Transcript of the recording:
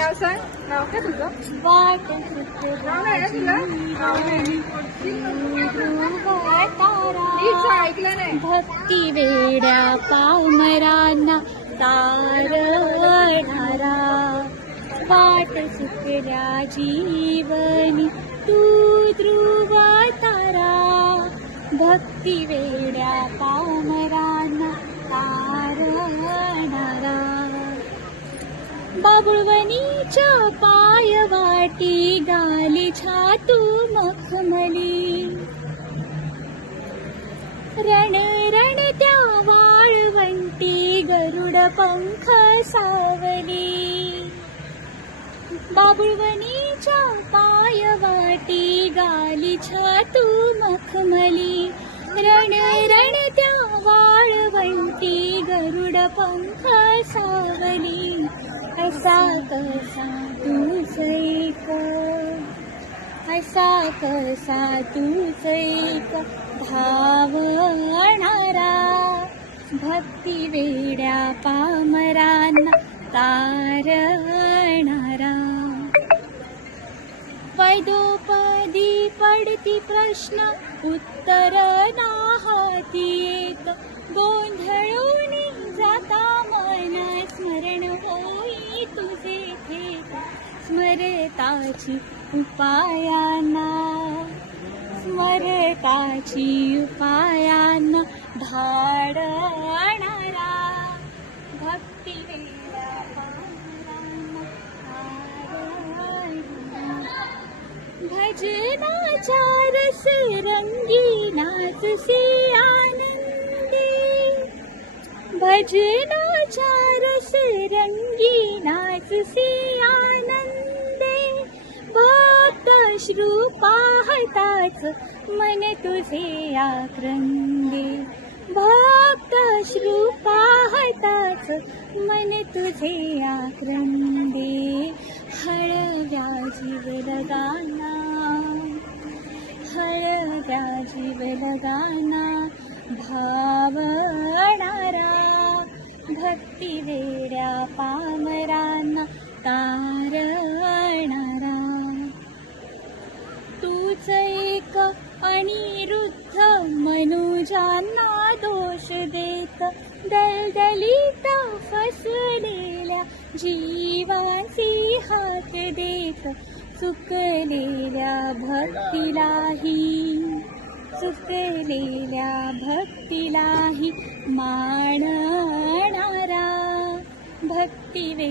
नाव सांग. नाव काय तुझं? वाट नाव नाही आहे तुला? नाव नाही. नीट सांग, ऐकलं नाही. भक्ती वेड्या पामरांना तारणारा, वाट सुटल्या जीवनी तू ध्रुव तारा. भक्ती वेड्या पामरांना तारणारा, बाबुळवणीच्या पायवाटी गाली छातू मखमली. रण रण त्या वाळवंटी गरुड पंख सावली. बाबुळवणीच्या पायवाटी गाली छातू मखमली. रण रण त्या वाळवंटी गरुड पंख सावली. असा कसा तूच ऐक, असा कसा तूच ऐक धावणारा. भक्ती वेड्या पामरांना तारणारा. पदोपदी पडती प्रश्न उत्तर नाहाती येत. गोंधळून जाता मन स्मरण होई तुझे थेट. स्मरताची उपायाना, स्मरताची उपायाना धाडणारा. भक्ती वेड्या पामरांना तारणारा. भजनाच्या रस रंगी नाचसी आनंदी. भजनाच्या रस रंगी नाचसी आनंदे. भक्त श्रू पाहताच मन तुझे आक्रंदे. भक्त श्रू पाहताच मन तुझे आक्रंदे. हळव्या जीवलगाना, हळव्या जीवलगाना भावणारा. भक्ती वेड्या पामरांना तारणारा. तूच एक अनिरुद्ध मनुजांना दोष देत. दलदलीत फसलेल्या जीवांची हाक देत. चुकलेल्या भक्तीलाही, चुकलेल्या भक्तीलाही मानणारा. भक्ती वे